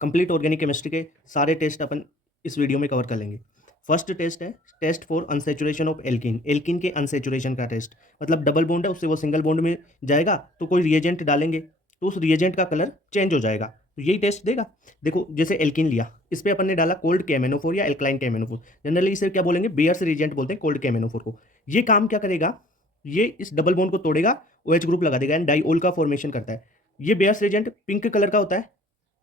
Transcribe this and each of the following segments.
Complete organic chemistry के सारे test अपन इस वीडियो में कवर कर लेंगे। फर्स्ट टेस्ट है test for unsaturation of alkene. Alkene के अनसेचुरेशन का टेस्ट, मतलब डबल बॉन्ड है उससे वो सिंगल बॉन्ड में जाएगा, तो कोई रिएजेंट डालेंगे तो उस रिएजेंट का कलर चेंज हो जाएगा, तो यही टेस्ट देगा। देखो जैसे एल्कीन लिया, इस पर अपन ने डाला कोल्ड KMnO4 या एल्कलाइन KMnO4। जनरली इसे क्या बोलेंगे, बेयर्स रिएजेंट बोलते हैं कोल्ड KMnO4 को। ये काम क्या करेगा, ये इस डबल बॉन्ड को तोड़ेगा, OH ग्रुप लगा देगा एंड डाइओल का फॉर्मेशन करता है। ये बेयर्स रिएजेंट पिंक कलर का होता है,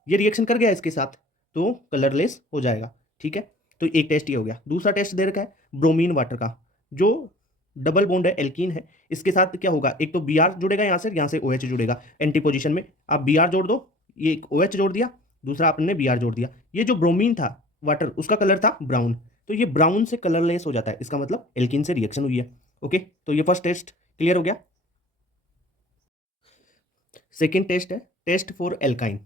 ये रिएक्शन कर गया इसके साथ तो कलरलेस हो जाएगा। ठीक है, तो एक टेस्ट ये हो गया। दूसरा टेस्ट दे रखा है ब्रोमीन वाटर का, जो डबल बॉन्ड है एल्कीन है, इसके साथ क्या होगा, एक तो Br जुड़ेगा यहाँ से OH जुड़ेगा एंटी पोजीशन में। आप Br जोड़ दो, ये एक OH जोड़ दिया, दूसरा आपने Br जोड़ दिया। ये जो ब्रोमीन था वाटर, उसका कलर था ब्राउन, तो ये ब्राउन से कलरलेस हो जाता है, इसका मतलब एल्कीन से रिएक्शन हुई है। ओके, तो ये फर्स्ट टेस्ट क्लियर हो गया। सेकेंड टेस्ट है टेस्ट फॉर एल्काइन।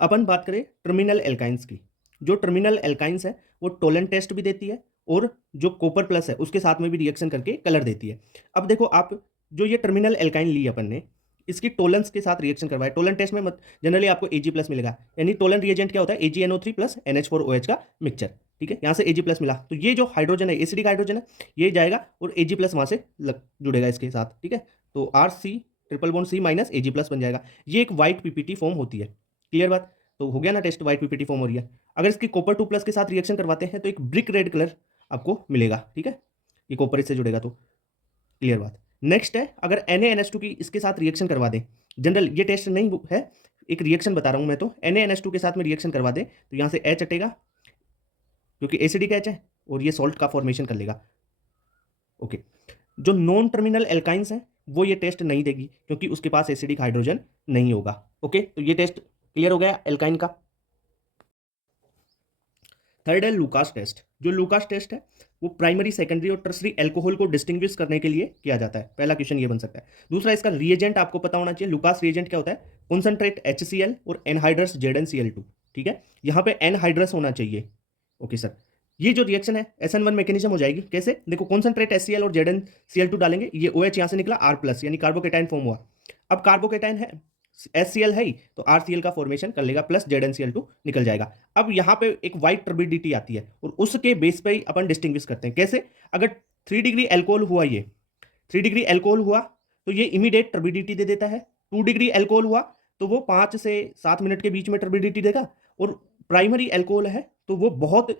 अपन बात करें टर्मिनल एल्काइंस की। जो टर्मिनल एल्काइंस है वो टोलेंट टेस्ट भी देती है और जो कॉपर प्लस है उसके साथ में भी रिएक्शन करके कलर देती है। अब देखो आप, जो ये टर्मिनल एल्काइन ली अपन ने, इसकी टोलेंस के साथ रिएक्शन करवाया। टोलेंट टेस्ट में जनरली आपको Ag+ मिलेगा, यानी टोलेंट रिएजेंट क्या होता है, AgNO3 प्लस NH4OH का मिक्सचर। ठीक है, यहाँ से Ag+ मिला तो ये जो हाइड्रोजन है, एसिडिक हाइड्रोजन है, ये जाएगा और Ag+ वहाँ से जुड़ेगा इसके साथ। ठीक है, तो RC triple bond C minus Ag+ बन जाएगा। ये एक वाइट PPT फॉर्म होती है। क्लियर बात, तो हो गया ना टेस्ट, वाइट PPT फॉर्म हो रही है। अगर इसकी कॉपर 2+ के साथ रिएक्शन करवाते हैं तो एक ब्रिक रेड कलर आपको मिलेगा। ठीक है, ये कॉपर इससे जुड़ेगा तो क्लियर बात। नेक्स्ट है अगर NaNH2 की इसके साथ रिएक्शन करवा दें, जनरल ये टेस्ट नहीं है, एक रिएक्शन बता रहा हूं मैं, तो NaNH2 के साथ में रिएक्शन करवा दें तो यहां से H हटेगा क्योंकि एसिडिक H है और ये सॉल्ट का फॉर्मेशन कर लेगा। ओके, जो नॉन टर्मिनल एल्काइंस है वो ये टेस्ट नहीं देगी क्योंकि उसके पास एसिडिक हाइड्रोजन नहीं होगा। ओके, तो ये टेस्ट क्लियर हो गया एल्काइन का। थर्ड है लुकास टेस्ट। जो लुकास टेस्ट है वो प्राइमरी, सेकेंडरी और टर्सरी एल्कोहल को डिस्टिंग्विश करने के लिए किया जाता है। पहला क्वेश्चन ये बन सकता है। दूसरा, इसका रिएजेंट आपको पता होना चाहिए। लुकास रिएजेंट क्या होता है, कॉन्सेंट्रेट HCl और एनहाइड्रस ZnCl2। ठीक है, यहाँ पे एनहाइड्रस होना चाहिए। ओके सर, ये जो रिएक्शन है SN1 मैकेनिज्म हो जाएगी कैसे, देखो कॉन्सेंट्रेट HCl और ZnCl2 डालेंगे, ये OH यहाँ से निकला R+ यानी कार्बोकेटाइन फॉर्म हुआ। अब कार्बोकेटाइन है, HCl है ही, तो RCl का फॉर्मेशन कर लेगा प्लस ZnCl2 निकल जाएगा। अब यहाँ पे एक वाइट टर्बिडिटी आती है और उसके बेस पे ही अपन डिस्टिंग्विश करते हैं। कैसे, अगर 3 डिग्री एल्कोहल हुआ, ये 3 डिग्री एल्कोहल हुआ तो ये इमीडिएट टर्बिडिटी दे देता है। 2 डिग्री एल्कोहल हुआ तो वो 5 से 7 मिनट के बीच में टर्बिडिटी देगा, और प्राइमरी एल्कोहल है तो वो बहुत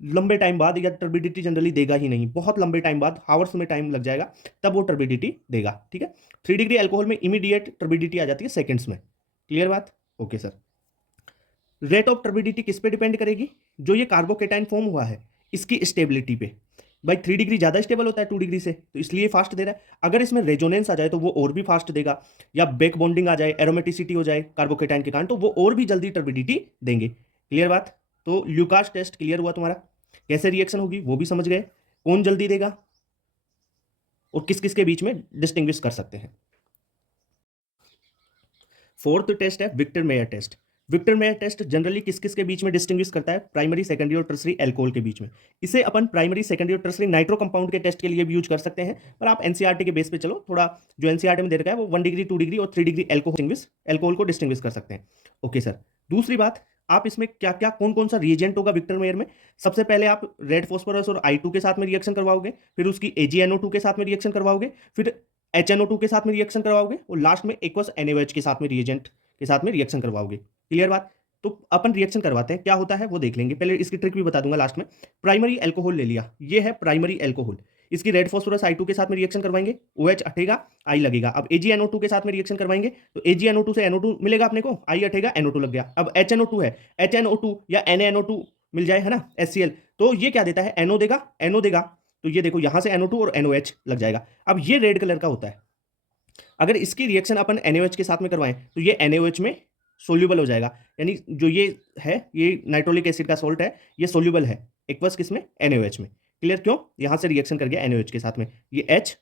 लंबे टाइम बाद, या टर्बिडिटी जनरली देगा ही नहीं, बहुत लंबे टाइम बाद, हावर्स में टाइम लग जाएगा तब वो टर्बिडिटी देगा। ठीक है, 3 डिग्री एल्कोहल में इमीडिएट टर्बिडिटी आ जाती है सेकंड्स में। क्लियर बात, okay sir. Rate of turbidity किस पे डिपेंड करेगी, जो ये कार्बोकेटाइन फॉर्म हुआ है इसकी स्टेबिलिटी पे। भाई 3 डिग्री ज्यादा स्टेबल होता है 2 डिग्री से, तो इसलिए फास्ट दे रहा है। अगर इसमें रेजोनेंस आ जाए तो वो और भी फास्ट देगा, या बैक बॉन्डिंग आ जाए, एरोमेटिसिटी हो जाए कार्बोकेटाइन के कारण, तो वो और भी जल्दी टर्बिडिटी देंगे। क्लियर बात, तो ल्यूकास टेस्ट क्लियर हुआ तुम्हारा। कैसे रिएक्शन होगी वो भी समझ गए, कौन जल्दी देगा और किस किस के बीच में डिस्टिंग्विश कर सकते हैं। फोर्थ टेस्ट है Victor Meyer test. Victor Meyer test generally किस किस के बीच में डिस्टिंग्विश करता है, प्राइमरी, सेकेंडरी और टर्सरी एल्कोहल के बीच में। इसे अपन प्राइमरी, सेकेंडरी और टर्सरी नाइट्रो कंपाउंड के टेस्ट के लिए भी यूज कर सकते हैं, पर आप एनसीईआरटी के बेस पे चलो, थोड़ा जो एनसीईआरटी में दे रखा है वो 1 डिग्री, 2 डिग्री और 3 डिग्री एल्कोहल को डिस्टिंग्विश कर सकते हैं। ओके सर, दूसरी बात, आप इसमें क्या क्या, कौन कौन सा रिएजेंट होगा विक्टर मेयर में। सबसे पहले आप रेड फॉस्फोरस और I2 के साथ में रिएक्शन करवाओगे, फिर उसकी AgNO2 के साथ में रिएक्शन करवाओगे, फिर HNO2 के साथ में रिएक्शन करवाओगे, और लास्ट में एक्वस NaOH के साथ में रिएजेंट के साथ में रिएक्शन करवाओगे। क्लियर बात, तो अपन रिएक्शन करवाते हैं, क्या होता है वो देख लेंगे। पहले इसकी ट्रिक भी बता दूंगा लास्ट में। प्राइमरी एल्कोहल ले लिया, ये है प्राइमरी एल्कोहल, इसकी रेड फॉस्फोरस I2 के साथ में रिएक्शन करवाएंगे, OH हटेगा, I लगेगा। अब AgNO2 के साथ में रिएक्शन करवाएंगे तो AgNO2 से NO2 मिलेगा अपने को, I हटेगा, NO2 लग गया। अब HNO2 है, HNO2 या NaNO2 मिल जाए, है ना, HCl, तो ये क्या देता है, NO देगा, NO देगा, तो ये देखो यहां से NO2 और NOH लग जाएगा। अब ये रेड कलर का होता है, अगर इसकी रिएक्शन अपन NaOH के साथ में करवाएं तो ये NaOH में सोल्यूबल हो जाएगा, यानी जो ये है, ये नाइट्रोलिक एसिड का सॉल्ट है, ये सोल्यूबल है एक्वस किसमें, NaOH में। क्लियर, क्यों, यहां से रिएक्शन कर गया NaOH के साथ में, ये H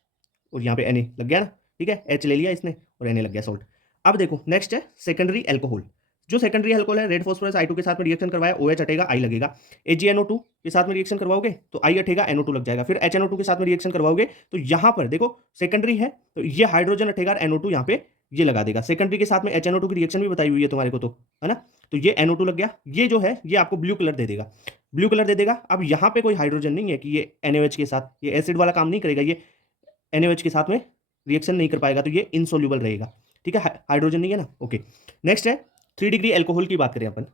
और यहाँ पे Na लग गया ना। ठीक है, H ले लिया इसने और Na लग गया सॉल्ट। अब देखो नेक्स्ट है सेकेंडरी एल्कोहल। जो सेकेंडरी एल्कोहल है, रेड फॉस्फोरस I2 के साथ में रिएक्शन करवाया, OH हटेगा, I लगेगा। AgNO2 के साथ में रिएक्शन करवाओगे तो I हटेगा, NO2 लग जाएगा। फिर HNO2 के साथ में रिएक्शन करवाओगे तो यहाँ पर देखो सेकेंडरी है तो ये हाइड्रोजन हटेगा, NO2 यहाँ पे ये लगा देगा। सेकेंडरी के साथ में HNO2 की रिएक्शन भी बताई हुई है तुम्हारे को, तो है ना। तो ये NO2 लग गया, ये जो है ये आपको ब्लू कलर दे देगा, ब्लू कलर दे देगा। अब यहाँ पे कोई हाइड्रोजन नहीं है कि ये NaOH के साथ, ये एसिड वाला काम नहीं करेगा, ये NaOH के साथ में रिएक्शन नहीं कर पाएगा, तो ये इनसोल्यूबल रहेगा, ठीक है, हाइड्रोजन नहीं है ना। ओके, नेक्स्ट है 3 डिग्री एल्कोहल की बात करें अपन,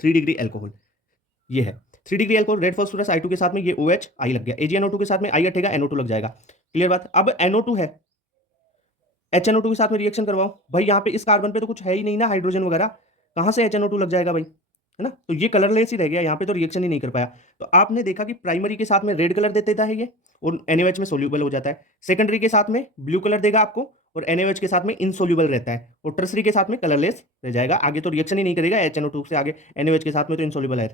3 डिग्री एल्कोहल ये है 3 degree alcohol, red phosphorus I2 के साथ में ये OH I लग गया, AgNO2 के साथ में I हटेगा, NO2 लग जाएगा, क्लियर बात। अब NO2 है, HNO2 के साथ में रिएक्शन करवाओ भाई, यहाँ पे इस कार्बन पे तो कुछ है ही नहीं ना हाइड्रोजन वगैरह, कहाँ से HNO2 लग जाएगा भाई, है ना। तो ये कलरलेस ही रह गया, यहाँ पे तो रिएक्शन ही नहीं कर पाया। तो आपने देखा कि प्राइमरी के साथ में रेड कलर दे देता है ये और NaOH में सोल्यूबल हो जाता है, सेकेंडरी के साथ में ब्लू कलर देगा आपको और NaOH के साथ में इनसोल्यूबल रहता है, और टर्सरी के साथ में कलरलेस रह जाएगा, आगे तो रिएक्शन ही नहीं करेगा, HNO2 से आगे NaOH के साथ में तो इनसोल्यूबल है।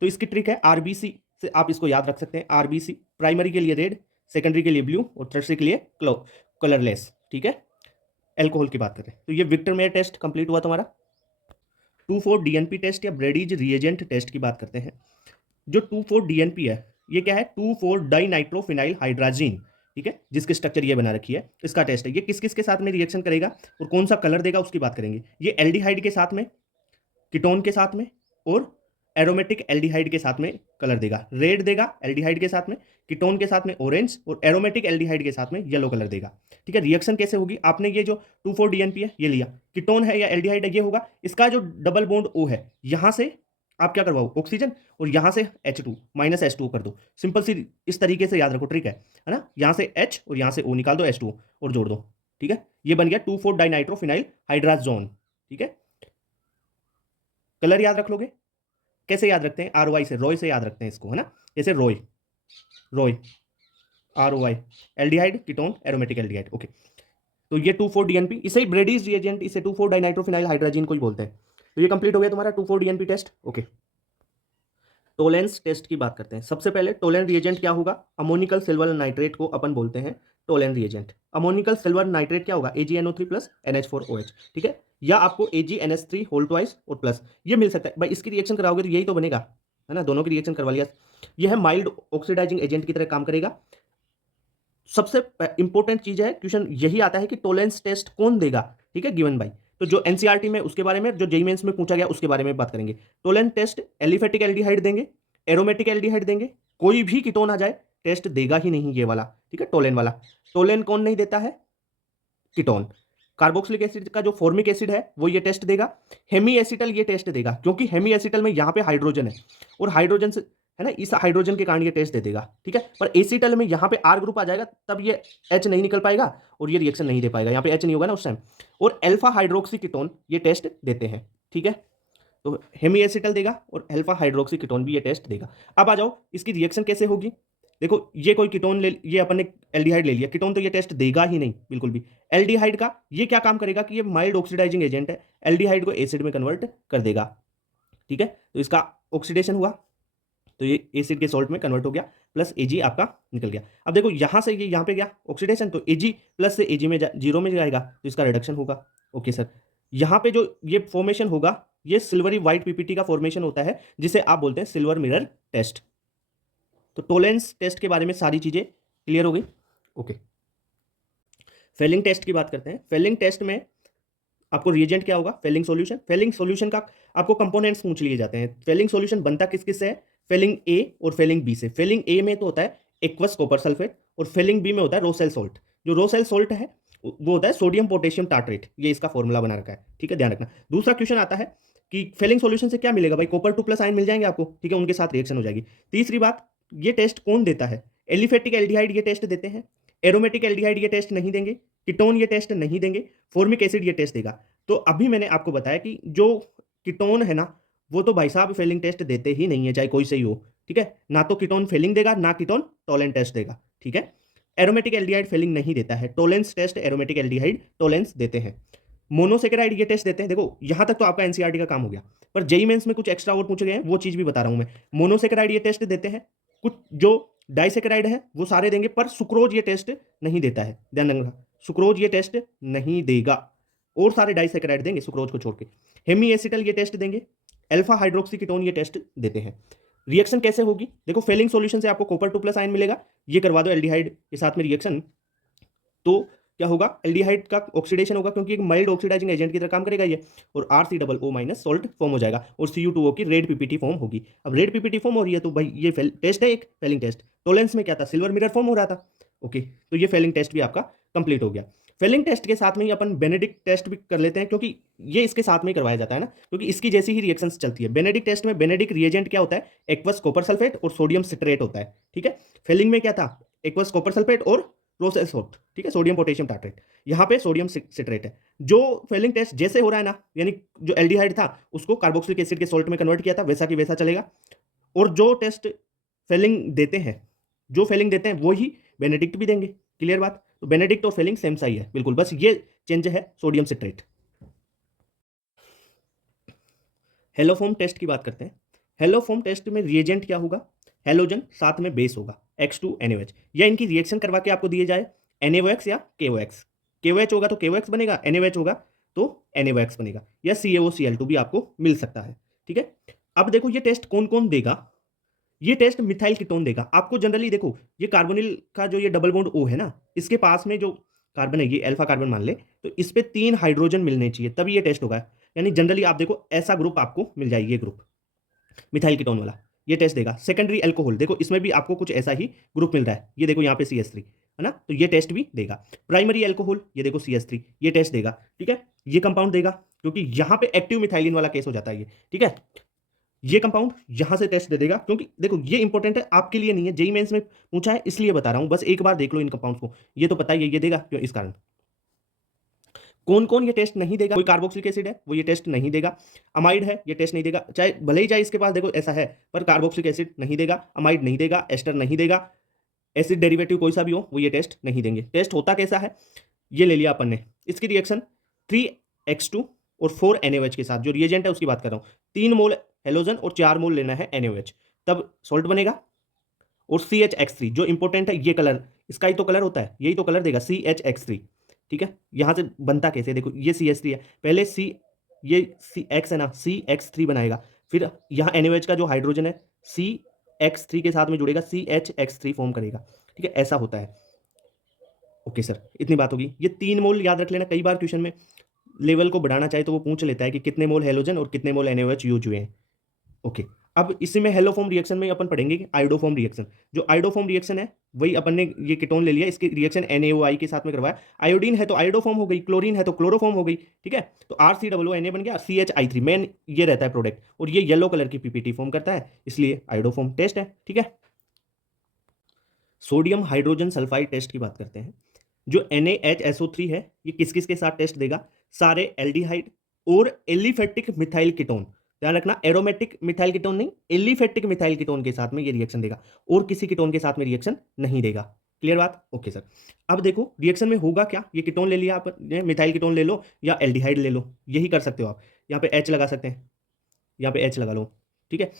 तो इसकी ट्रिक है RBC से आप इसको याद रख सकते हैं, RBC प्राइमरी के लिए रेड, सेकेंडरी के लिए ब्लू और टर्सरी के लिए कलरलेस, ठीक है। एल्कोहल की बात करें तो ये विक्टर मेयर टेस्ट कंप्लीट हुआ तुम्हारा। 2,4-DNP टेस्ट या ब्रेडीज रिएजेंट टेस्ट की बात करते हैं। जो 2,4-DNP है ये क्या है, 2,4-डाइनाइट्रोफिनाइल हाइड्राजीन, ठीक है, जिसकी स्ट्रक्चर ये बना रखी है, इसका टेस्ट है। ये किस किस के साथ में रिएक्शन करेगा और कौन सा कलर देगा उसकी बात करेंगे। ये एल्डिहाइड के साथ में, कीटोन के साथ में और एरोमेटिक एल्डिहाइड के साथ में कलर देगा, रेड देगा एल्डिहाइड के साथ में, कीटोन के साथ में ऑरेंज और एरोमेटिक एल्डिहाइड के साथ में येलो कलर देगा, ठीक है। रिएक्शन कैसे होगी, आपने ये जो 2,4-DNP है ये लिया, कीटोन है या एल्डिहाइड है ये होगा, इसका जो डबल बॉन्ड O है यहां से आप क्या करवाओ ऑक्सीजन और यहां से H2 -H2 कर दो, सिंपल सी इस तरीके से याद रखो, ट्रिक है ना। यहां से H और यहां से O निकाल दो, H2 और जोड़ दो, ठीक है। ये बन गया 2,4-डाइनाइट्रोफिनाइल हाइड्राजोन, ठीक है। कलर याद रख लोगे, कैसे याद रखते हैं, ROI से, रॉय से याद रखते हैं इसको, है ना। जैसे Roy, Roy ROI, aldehyde ketone aromatic aldehyde, okay. तो ये 2,4-DNP, इसे ब्रेडीज रिएजेंट, इसे 2,4-डाइनाइट्रोफिनाइल हाइड्रोजन को ही बोलते हैं। तो ये कंप्लीट हो गया तुम्हारा 2,4-DNP test, okay. Tollens test की बात करते हैं। सबसे पहले टोलेन रिएजेंट क्या होगा, अमोनिकल सिल्वर नाइट्रेट को अपन बोलते हैं Tollens reagent. Ammoniacal silver nitrate क्या होगा, AgNO3 प्लस NH4OH, ठीक है, या आपको AgNH3 होल ट्वाइस और प्लस ये मिल सकता है भाई। इसकी रिएक्शन कराओगे तो यही तो बनेगा, है ना, दोनों की रिएक्शन करवा लिया। यह है माइल्ड ऑक्सीडाइजिंग एजेंट की तरह काम करेगा। सबसे इंपॉर्टेंट चीज है, क्वेश्चन यही आता है कि टोलेंस टेस्ट कौन देगा, ठीक है, गिवन बाई। तो जो एनसीईआरटी में उसके बारे में, जो जेईई मेंस में पूछा गया उसके बारे में बात करेंगे। टोलेंस टेस्ट एलिफेटिक एल्डिहाइड देंगे, एरोमेटिक एल्डिहाइड देंगे, कोई भी कीटोन आ जाए टेस्ट देगा ही नहीं ये वाला, ठीक है, टोलेन वाला। टोलेन कौन नहीं देता है, कीटोन। कार्बोक्सिलिक एसिड का जो फॉर्मिक एसिड है वो ये टेस्ट देगा। हेमी एसिटल ये टेस्ट देगा, क्योंकि हेमी एसिटल में यहाँ पे हाइड्रोजन है और हाइड्रोजन से, है ना, इस हाइड्रोजन के कारण ये टेस्ट दे देगा, ठीक है। पर एसिटल में यहाँ पे R ग्रुप आ जाएगा, तब ये H नहीं निकल पाएगा और ये रिएक्शन नहीं दे पाएगा, यहाँ पे H नहीं होगा ना उस टाइम। और अल्फा हाइड्रोक्सी कीटोन ये टेस्ट देते हैं, ठीक है। तो हेमी एसिटल देगा और अल्फा हाइड्रोक्सी कीटोन भी ये टेस्ट देगा। अब आ जाओ इसकी रिएक्शन कैसे होगी। देखो ये कोई कीटोन ले, ये अपन ने एल्डिहाइड ले लिया, कीटोन तो ये टेस्ट देगा ही नहीं बिल्कुल भी। एल्डिहाइड का ये क्या काम करेगा कि ये माइल्ड ऑक्सीडाइजिंग एजेंट है, एल्डिहाइड को एसिड में कन्वर्ट कर देगा, ठीक है। तो इसका ऑक्सीडेशन हुआ तो ये एसिड के सॉल्ट में कन्वर्ट हो गया, प्लस Ag आपका निकल गया। अब देखो यहाँ से ये यहाँ पे गया ऑक्सीडेशन, तो Ag प्लस से Ag में जीरो में जाएगा तो इसका रिडक्शन होगा, ओके सर। यहाँ पे जो ये फॉर्मेशन होगा ये सिल्वरी व्हाइट पीपीटी का फॉर्मेशन होता है, जिसे आप बोलते हैं सिल्वर मिरर टेस्ट। तो टोलेंस टेस्ट के बारे में सारी चीजें क्लियर हो गई, ओके। फेलिंग टेस्ट की बात करते हैं। फेलिंग टेस्ट में आपको रिएजेंट क्या होगा, फेलिंग सॉल्यूशन। फेलिंग सॉल्यूशन का आपको कंपोनेंट्स पूछ लिए जाते हैं। फेलिंग सॉल्यूशन बनता किस किस से है, फेलिंग ए और फेलिंग बी से। फेलिंग ए में तो होता है एक्वस कॉपर सल्फेट और फेलिंग बी में होता है रोसेल सॉल्ट। जो रोसेल सॉल्ट है वो होता है सोडियम पोटेशियम टार्ट्रेट, ये इसका फॉर्मूला बना रखा है, ठीक है, ध्यान रखना। दूसरा क्वेश्चन आता है कि फेलिंग सॉल्यूशन से क्या मिलेगा भाई, कॉपर 2+ आयन मिल जाएंगे आपको, ठीक है, उनके साथ रिएक्शन हो जाएगी। तीसरी बात, ये टेस्ट कौन देता है, एलिफेटिक एल्डिहाइड ये टेस्ट देते हैं, एरोमेटिक एल्डिहाइड ये टेस्ट नहीं देंगे, कीटोन ये टेस्ट नहीं देंगे, फॉर्मिक एसिड ये टेस्ट देगा। तो अभी मैंने आपको बताया कि जो कीटोन है ना वो तो भाई साहब फेलिंग टेस्ट देते ही नहीं है, चाहे कोई से ही हो, ठीक है, ना तो कीटोन फेलिंग देगा ना कीटोन टोलेंस टेस्ट देगा, ठीक है। एरोमेटिक एल्डिहाइड फेलिंग नहीं देता है, Tollens test aromatic aldehyde Tollens देते हैं। मोनोसेकेराइड ये टेस्ट देते हैं। देखो यहां तक तो आपका एनसीईआरटी का काम हो गया, पर जेईई मेंस में कुछ एक्स्ट्रा और पूछे गए हैं, वो चीज भी बता रहा हूं मैं। मोनोसेकेराइड ये टेस्ट देते हैं, कुछ जो डाइसेकेराइड है वो सारे देंगे, पर सुक्रोज ये टेस्ट नहीं देता है, ध्यान रखना, सुक्रोज ये टेस्ट नहीं देगा, और सारे डाइसेकेराइड देंगे सुक्रोज को छोड़ के। हेमी एसिटल ये टेस्ट देंगे, अल्फा हाइड्रोक्सी कीटोन ये टेस्ट देते हैं। रिएक्शन कैसे होगी, देखो फेलिंग सॉल्यूशन से आपको कॉपर 2+ आयन मिलेगा, ये करवा दो एल्डिहाइड के साथ में रिएक्शन, तो क्या होगा, एल्डिहाइड का ऑक्सीडेशन होगा क्योंकि एक माइल्ड ऑक्सीडाइजिंग एजेंट की तरह काम करेगा ये, और RCOO माइनस सॉल्ट फॉर्म हो जाएगा और Cu2O की रेड पीपीटी फॉर्म होगी। अब रेड पीपीटी फॉर्म हो रही है तो भाई ये टेस्ट है, एक फेलिंग टेस्ट। टोलेंस में क्या था, सिल्वर मिरर फॉर्म हो रहा था। ओके, तो ये फेलिंग टेस्ट भी आपका कंप्लीट हो गया। फेलिंग टेस्ट के साथ में ही अपन बेनेडिक्ट टेस्ट भी कर लेते हैं, क्योंकि ये इसके साथ में ही करवाया जाता है ना, क्योंकि इसकी जैसी ही रिएक्शंस चलती है। बेनेडिक्ट टेस्ट में बेनेडिक्ट रिएजेंट क्या होता है, एक्वस कॉपर सल्फेट और सोडियम सिट्रेट होता है, ठीक है। फेलिंग में क्या था, एक्वस कॉपर सल्फेट और रोसेस सोल्ट, ठीक है, सोडियम पोटेशियम टार्ट्रेट। यहाँ पे सोडियम सिट्रेट है। जो फेलिंग टेस्ट जैसे हो रहा है ना, यानी जो एल्डिहाइड था उसको कार्बोक्सिलिक एसिड के सोल्ट में कन्वर्ट किया था, वैसा की वैसा चलेगा। और जो टेस्ट फेलिंग देते हैं, जो फेलिंग देते हैं वो ही बेनेडिक्ट भी देंगे। क्लियर बात। तो बेनेडिक्ट और फेलिंग सेम सा ही है बिल्कुल, बस ये चेंज है सोडियम सिट्रेट। हेलोफॉर्म टेस्ट की बात करते हैं। हेलोफॉर्म टेस्ट में रिएजेंट क्या होगा, हेलोजन साथ में बेस होगा H2NaOH, या इनकी रिएक्शन करवा के आपको दिए जाए NaOX या KOX। KOH होगा तो KOX बनेगा, NaOH होगा तो NaOX बनेगा, या CaOCl2 भी आपको मिल सकता है, ठीक है। अब देखो ये टेस्ट कौन कौन देगा, ये टेस्ट मिथाइल कीटोन देगा आपको। जनरली देखो ये कार्बोनिल का जो ये डबल बॉन्ड O है ना, इसके पास में जो कार्बन है, ये अल्फा कार्बन मान ले, तो इस पे 3 हाइड्रोजन मिलने चाहिए तभी ये टेस्ट होगा। यानी जनरली आप देखो ऐसा ग्रुप आपको मिल जाएगी, ये ग्रुप मिथाइल कीटोन वाला, ये टेस्ट देगा। सेकेंडरी अल्कोहल देखो इसमें भी आपको कुछ ऐसा ही ग्रुप मिल रहा है, ये देखो यहाँ पे CH3 है ना, तो ये टेस्ट भी देगा। प्राइमरी अल्कोहल ये देखो CH3, ये टेस्ट देगा, ठीक है। ये कंपाउंड देगा क्योंकि यहाँ पे एक्टिव मिथाइलिन वाला केस हो जाता है ये, ठीक है। ये कंपाउंड यहां से टेस्ट दे देगा, क्योंकि देखो ये इंपॉर्टेंट है आपके लिए नहीं है, जेई मेंस में पूछा है इसलिए बता रहा हूं, बस एक बार देख लो इन कंपाउंड्स को, ये तो पता ही है ये देगा क्यों, इस कारण। कौन कौन ये टेस्ट नहीं देगा, कोई कार्बोक्सिलिक एसिड है वो ये टेस्ट नहीं देगा, अमाइड है ये टेस्ट नहीं देगा, चाहे भले ही चाहे इसके पास देखो ऐसा है, पर कार्बोक्सिलिक एसिड नहीं देगा, अमाइड नहीं देगा, एस्टर नहीं देगा, एसिड डेरिवेटिव कोई सा भी हो वो ये टेस्ट नहीं देंगे। टेस्ट होता कैसा है, ये ले लिया अपन ने, इसकी रिएक्शन 3X2 और 4NaOH के साथ, जो रिएजेंट है उसकी बात कर रहा हूं, 3 मोल हेलोजन और 4 मोल लेना है NaOH, तब सॉल्ट बनेगा। और CHX3 जो इंपॉर्टेंट है, ये कलर इसका ही तो कलर होता है, यही तो कलर देगा CHX3, ठीक है। यहां से बनता कैसे देखो, ये CH3 है, पहले C, ये CX है ना, CX3 बनाएगा, फिर यहाँ NaOH का जो हाइड्रोजन है CX3 के साथ में जुड़ेगा, CHX3 फॉर्म करेगा, ठीक है, ऐसा होता है। ओके सर, इतनी बात होगी। ये 3 मोल याद रख लेना, कई बार क्वेश्चन में लेवल को बढ़ाना चाहे तो वो पूछ लेता है कि कितने मोल हेलोजन और कितने मोल NaOH यूज हुए हैं। ओके, अब इसी में हेलोफॉर्म रिएक्शन में अपन पढ़ेंगे कि आयोडोफॉर्म रिएक्शन। जो आयोडोफॉर्म रिएक्शन है वही अपन ने ये कीटोन ले लिया, इसकी रिएक्शन NaOI के साथ में करवाया, आयोडीन है तो आयोडोफॉर्म हो गई, क्लोरीन है तो क्लोरोफॉर्म हो गई, ठीक है। तो RCOO बन गया, CHI3 मेन ये रहता है प्रोडक्ट, और ये येलो कलर की पीपीटी फॉर्म करता है, इसलिए आयोडोफॉर्म टेस्ट है, ठीक है। सोडियम हाइड्रोजन सल्फाइड टेस्ट की बात करते हैं। जो NaHSO3 है ये किस किस के साथ टेस्ट देगा, सारे एल्डिहाइड और एलिफेटिक मिथाइल कीटोन, ध्यान रखना एरोमेटिक मिथाइल कीटोन नहीं, एलिफेटिक मिथाइल कीटोन के साथ में ये रिएक्शन देगा, और किसी कीटोन के साथ में रिएक्शन नहीं देगा। क्लियर बात। ओके सर, अब देखो रिएक्शन में होगा क्या, ये कीटोन ले लिया आप, मिथाइल कीटोन ले लो या एल्डिहाइड ले लो, यही कर सकते हो आप। यहाँ पे H लगा सकते हैं, यहाँ पे H लगा लो, ठीक है।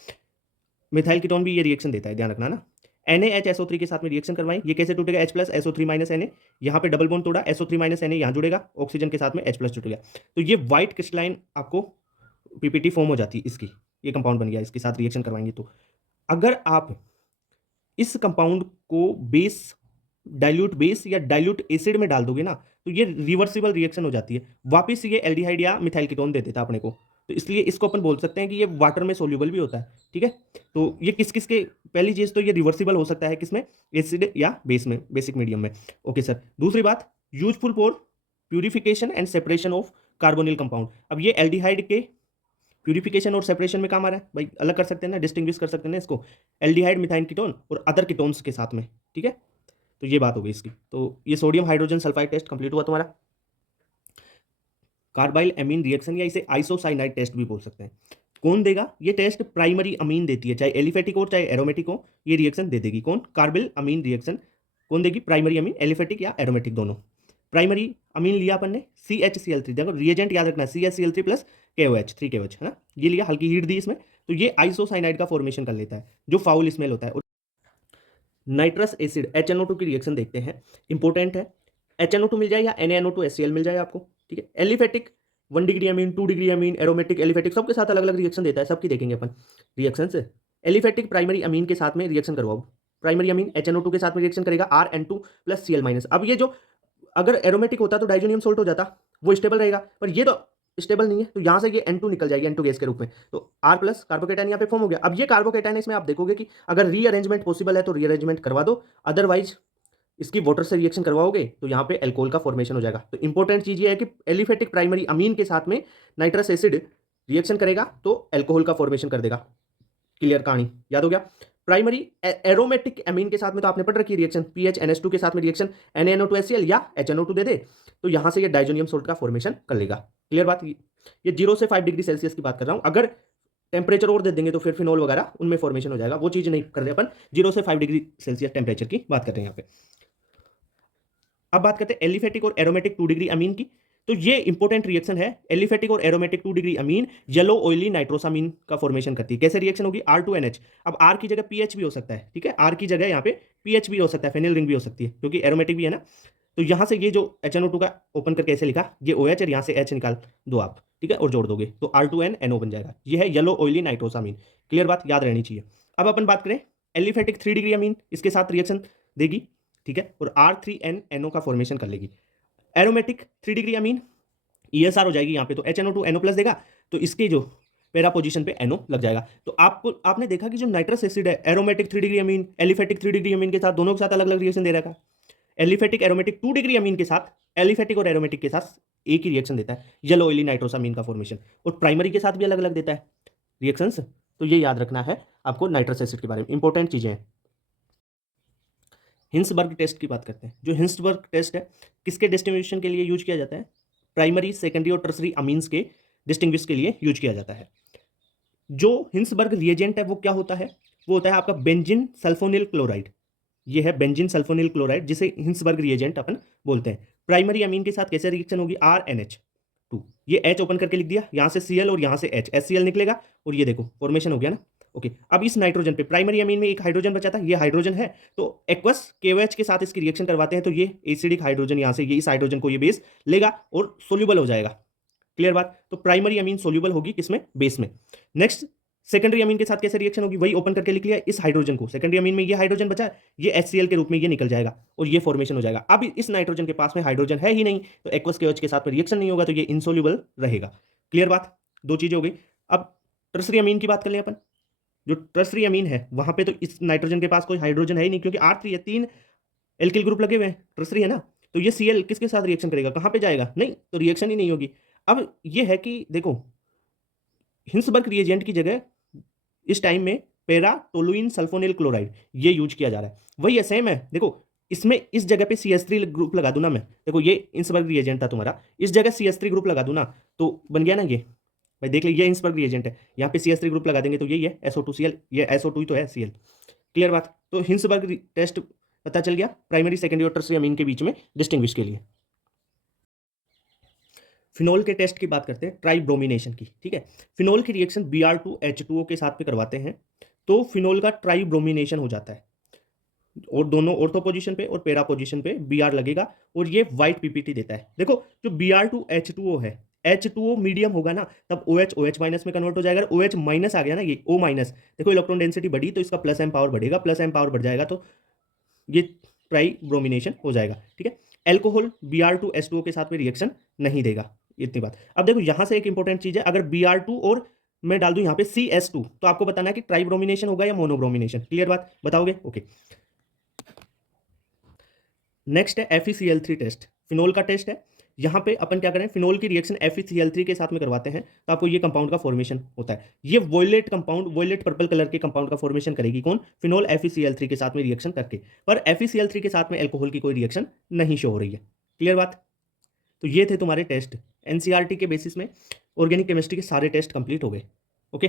मिथाइल कीटोन भी ये रिएक्शन देता है, ध्यान रखना ना। NaHSO3 के साथ में रिएक्शन करवाएं, ये कैसे टूटेगा, H plus SO3 minus Na, यहाँ पे डबल बॉन्ड तोड़ा, SO3 माइनस Na यहाँ जुड़ेगा, ऑक्सीजन के साथ में H प्लस जुड़ गया, तो ये व्हाइट क्रिस्टलाइन आपको पीपीटी फॉर्म हो जाती है इसकी, ये कंपाउंड बन गया, इसके साथ रिएक्शन करवाएंगे तो अगर आप इस कंपाउंड को बेस, डाइल्यूट बेस या डाइल्यूट एसिड में डाल दोगे ना, तो ये रिवर्सिबल रिएक्शन हो जाती है, वापस ये एल्डिहाइड या मिथाइल कीटोन दे देता अपने को, तो इसलिए इसको अपन बोल सकते हैं कि ये वाटर में सोल्यूबल भी होता है, ठीक है। तो ये किस किस के, पहली चीज तो ये रिवर्सिबल हो सकता है किसमें, एसिड या बेस में, बेसिक मीडियम में। ओके सर, दूसरी बात, useful for purification and separation of carbonyl compound. अब ये एल्डिहाइड के प्यूरिफिकेशन और सेपरेशन में काम आ रहा है भाई, अलग कर सकते हैं ना, डिस्टिंग्विश कर सकते हैं ना इसको, एल्डिहाइड मिथाइल कीटोन और अदर कीटोन्स के साथ में, ठीक है। तो ये बात हो गई इसकी। तो ये sodium hydrogen sulphide test complete हुआ तुम्हारा। कार्बाइल एमीन रिएक्शन, या इसे आइसोसाइनाइड टेस्ट भी बोल सकते हैं। कौन देगा ये टेस्ट, प्राइमरी अमीन देती है, चाहे एलिफेटिक हो चाहे एरोमेटिक हो, ये रिएक्शन दे देगी। कौन, कार्बाइल अमीन रिएक्शन कौन देगी, प्राइमरी अमीन, एलिफेटिक या एरोमेटिक दोनों। प्राइमरी अमीन लिया अपन ने CHCl3, देखो रिएजेंट याद रखना है CHCl3 प्लस KOH 3KOH है ना, ये लिया, हल्की हीट दी इसमें, तो ये आइसोसाइनाइड का फॉर्मेशन कर लेता है जो फाउल स्मेल होता है। और नाइट्रस एसिड HNO2 की रिएक्शन देखते हैं, इंपॉर्टेंट है, HNO2 मिल जाए या NaNO2HCl मिल जाए आपको, ठीक है। एलिफेटिक 1 डिग्री अमीन, 2 डिग्री अमीन, एरोमेटिक, एलिफेटिक सबके साथ अलग अलग रिएक्शन देता है, सबकी देखेंगे अपन रिएक्शन से। एलिफेटिक प्राइमरी अमीन के साथ में रिएक्शन करवाओ, प्राइमरी अमीन HNO2 के साथ में रिएक्शन करेगा RN2 प्लस Cl माइनस। अब ये जो अगर एरोमेटिक होता तो डाइजोनियम सोल्ट हो जाता, वो स्टेबल रहेगा, पर ये तो स्टेबल नहीं है, तो यहाँ से ये N2 निकल जाएगी N2 गैस के रूप में, तो R प्लस कार्बोकेटाइन यहाँ पे फॉर्म हो गया। अब ये कार्बोकेटाइन इसमें आप देखोगे कि अगर रीअरेंजमेंट पॉसिबल है तो रीअरेंजमेंट करवा दो, अदरवाइज इसकी वाटर से रिएक्शन करवाओगे तो यहाँ पे एल्कोहल का फॉर्मेशन हो जाएगा। तो इंपॉर्टेंट चीज ये है कि एलिफेटिक प्राइमरी अमीन के साथ में नाइट्रस एसिड रिएक्शन करेगा तो एल्कोहल का फॉर्मेशन कर देगा। क्लियर कहानी, याद हो गया। प्राइमरी एरोमेटिक अमीन के साथ में तो आपने पढ़ रखी है रिएक्शन, पीएच NH2 के साथ में रिएक्शन NaNO2HCl या HNO2 दे दे तो यहां से ये डाइजोनियम सोल्ट का फॉर्मेशन कर लेगा। क्लियर बात, ये 0 से 5 डिग्री सेल्सियस की बात कर रहा हूं, अगर टेम्परेचर और दे देंगे तो फिर फिनॉल वगैरह उनमें फॉर्मेशन हो जाएगा, वो चीज नहीं कर रहे अपन, 0 से 5 डिग्री सेल्सियस टेम्परेचर की बात कर रहे हैं यहाँ पे। अब बात करते हैं एलिफेटिक और एरोमेटिक 2 डिग्री अमीन की। तो ये इंपॉर्टेंट रिएक्शन है, एलिफेटिक और aromatic 2 degree amine yellow oily nitrosamine का फॉर्मेशन करती है। कैसे रिएक्शन होगी, R2NH, अब R की जगह PH भी हो सकता है, ठीक है, R की जगह यहाँ पे PH भी हो सकता है, फेनिल रिंग भी हो सकती है क्योंकि एरोमेटिक भी है ना। तो यहाँ से ये जो HNO2 का ओपन करके ऐसे लिखा, ये OH और यहाँ से H निकाल दो आप, ठीक है, और जोड़ दोगे तो R2NNO बन जाएगा। ये है येलो ऑयली नाइट्रोसामीन। क्लियर बात, याद रहनी चाहिए। अब अपन बात करें एलिफेटिक 3 डिग्री अमीन, इसके साथ रिएक्शन देगी, ठीक है, और R3NNO का फॉर्मेशन कर लेगी। एरोमेटिक 3 डिग्री अमीन ESR हो जाएगी यहाँ पे, तो HNO2 NO प्लस देगा तो इसके जो पैरा पोजीशन पे NO लग जाएगा। तो आपने देखा कि जो नाइट्रस एसिड है aromatic 3 degree amine aliphatic 3 degree amine के साथ, दोनों के साथ अलग अलग रिएक्शन दे रखा है। एलिफेटिक एरोमेटिक 2 डिग्री अमीन के साथ, एलिफेटिक और एरोमेटिक के साथ एक ही रिएक्शन देता है, येलो ऑयली नाइट्रोसामीन का फॉर्मेशन, और प्राइमरी के साथ भी अलग अलग देता है रिएक्शंस। तो ये याद रखना है आपको नाइट्रस एसिड के बारे में, इंपॉर्टेंट चीजें हैं। हिंसबर्ग टेस्ट की बात करते हैं। जो हिंसबर्ग टेस्ट है किसके डिस्टिंग्विशन के लिए यूज किया जाता है, प्राइमरी सेकेंडरी और टर्सरी अमीन्स के डिस्टिंग्विश के लिए यूज किया जाता है। जो हिंसबर्ग रिएजेंट है वो क्या होता है, वो होता है आपका बेंजीन सल्फोनिल क्लोराइड। ये है बेंजीन सल्फोनिल क्लोराइड जिसे हिंसबर्ग रिएजेंट अपन बोलते हैं। प्राइमरी अमीन के साथ कैसे रिएक्शन होगी, RNH2, ये H ओपन करके लिख दिया, यहाँ से Cl और यहाँ से H, HCl निकलेगा और ये देखो फॉर्मेशन हो गया ना। ओके, अब इस नाइट्रोजन पे प्राइमरी अमीन में एक हाइड्रोजन बचा था, ये हाइड्रोजन है, तो एक्वस KOH के साथ इसकी रिएक्शन करवाते हैं तो ये एसिडिक हाइड्रोजन यहाँ से ये इस हाइड्रोजन को ये बेस लेगा और सोल्यूबल हो जाएगा। क्लियर बात, तो प्राइमरी अमीन सोल्यूबल होगी किसमें, बेस में। नेक्स्ट सेकेंडरी अमीन के साथ कैसे रिएक्शन होगी, वही ओपन करके लिख लिया, इस हाइड्रोजन को सेकेंडरी अमीन में ये हाइड्रोजन बचा है, ये HCl के रूप में ये निकल जाएगा और ये फॉर्मेशन हो जाएगा। अब इस नाइट्रोजन के पास में हाइड्रोजन है ही नहीं तो एक्वस KOH के साथ में रिएक्शन नहीं होगा तो ये इनसोल्यूबल रहेगा। क्लियर बात, दो चीजें हो गई। अब टर्सरी अमीन की बात कर लें अपन। जो टर्सरी अमीन है वहां पे तो इस नाइट्रोजन के पास कोई हाइड्रोजन है ही नहीं क्योंकि R3 है, 3 एल्किल ग्रुप लगे हुए हैं, टर्सरी है ना, तो ये Cl किसके साथ रिएक्शन करेगा, कहां पे जाएगा, नहीं तो रिएक्शन ही नहीं होगी। अब ये है कि देखो हिंसबर्ग रिएजेंट की जगह इस टाइम में पेरा टोलुइन सल्फोनिल क्लोराइड ये यूज किया जा रहा है, वही है, सेम है। देखो इसमें इस जगह पे CH3 ग्रुप लगा दूं ना मैं, देखो ये हिंसबर्ग रिएजेंट था तुम्हारा, इस जगह CH3 ग्रुप लगा दूं ना तो बन गया ना ये, भाई देख लीजिए हिंसबर्ग रिएजेंट है, यहाँ पे CH3 ग्रुप लगा देंगे तो यही है SO2Cl, ये SO2 ही तो है Cl। क्लियर बात, तो हिंसबर्ग टेस्ट पता चल गया प्राइमरी सेकेंडरी और टर्सरी अमीन के बीच में डिस्टिंग्विश के लिए। फिनोल के टेस्ट की बात करते हैं, ट्राइब्रोमिनेशन की, ठीक है। फिनोल की रिएक्शन Br2H2O के साथ में करवाते हैं तो फिनोल का ट्राइब्रोमिनेशन हो जाता है और दोनों ऑर्थो पोजीशन पे और पेरा पोजीशन पे Br लगेगा और ये व्हाइट PPT देता है। देखो जो Br2H2O है, H2O मीडियम होगा ना तब OH OH माइनस में कन्वर्ट हो जाएगा, OH माइनस आ गया ना ये O माइनस, देखो इलेक्ट्रॉन डेंसिटी बढ़ी तो इसका प्लस M पावर बढ़ेगा, प्लस M पावर बढ़ जाएगा तो ये ट्राइब्रोमिनेशन हो जाएगा, ठीक है। एल्कोहल Br2H2O के साथ में रिएक्शन नहीं देगा, इतनी बात। अब देखो यहां से एक इंपॉर्टेंट चीज है, अगर Br2 और मैं डाल दूं यहाँ पे CS2 तो आपको बताना है कि ट्राइब्रोमिनेशन होगा या मोनोब्रोमिनेशन। क्लियर बात, बताओगे, ओके। नेक्स्ट है FeCl3 टेस्ट, फिनोल का टेस्ट है। यहाँ पे अपन क्या करें, फिनोल की रिएक्शन FeCl3 के साथ में करवाते हैं तो आपको ये कंपाउंड का फॉर्मेशन होता है। ये violet compound, violet purple colour के कंपाउंड का फॉर्मेशन करेगी कौन, फिनोल FeCl3 के साथ में रिएक्शन करके, पर FeCl3 के साथ में एल्कोहल की कोई रिएक्शन नहीं शो हो रही है। क्लियर बात, तो ये थे तुम्हारे टेस्ट, NCERT के बेसिस में ऑर्गेनिक केमिस्ट्री के सारे टेस्ट कंप्लीट हो गए, ओके।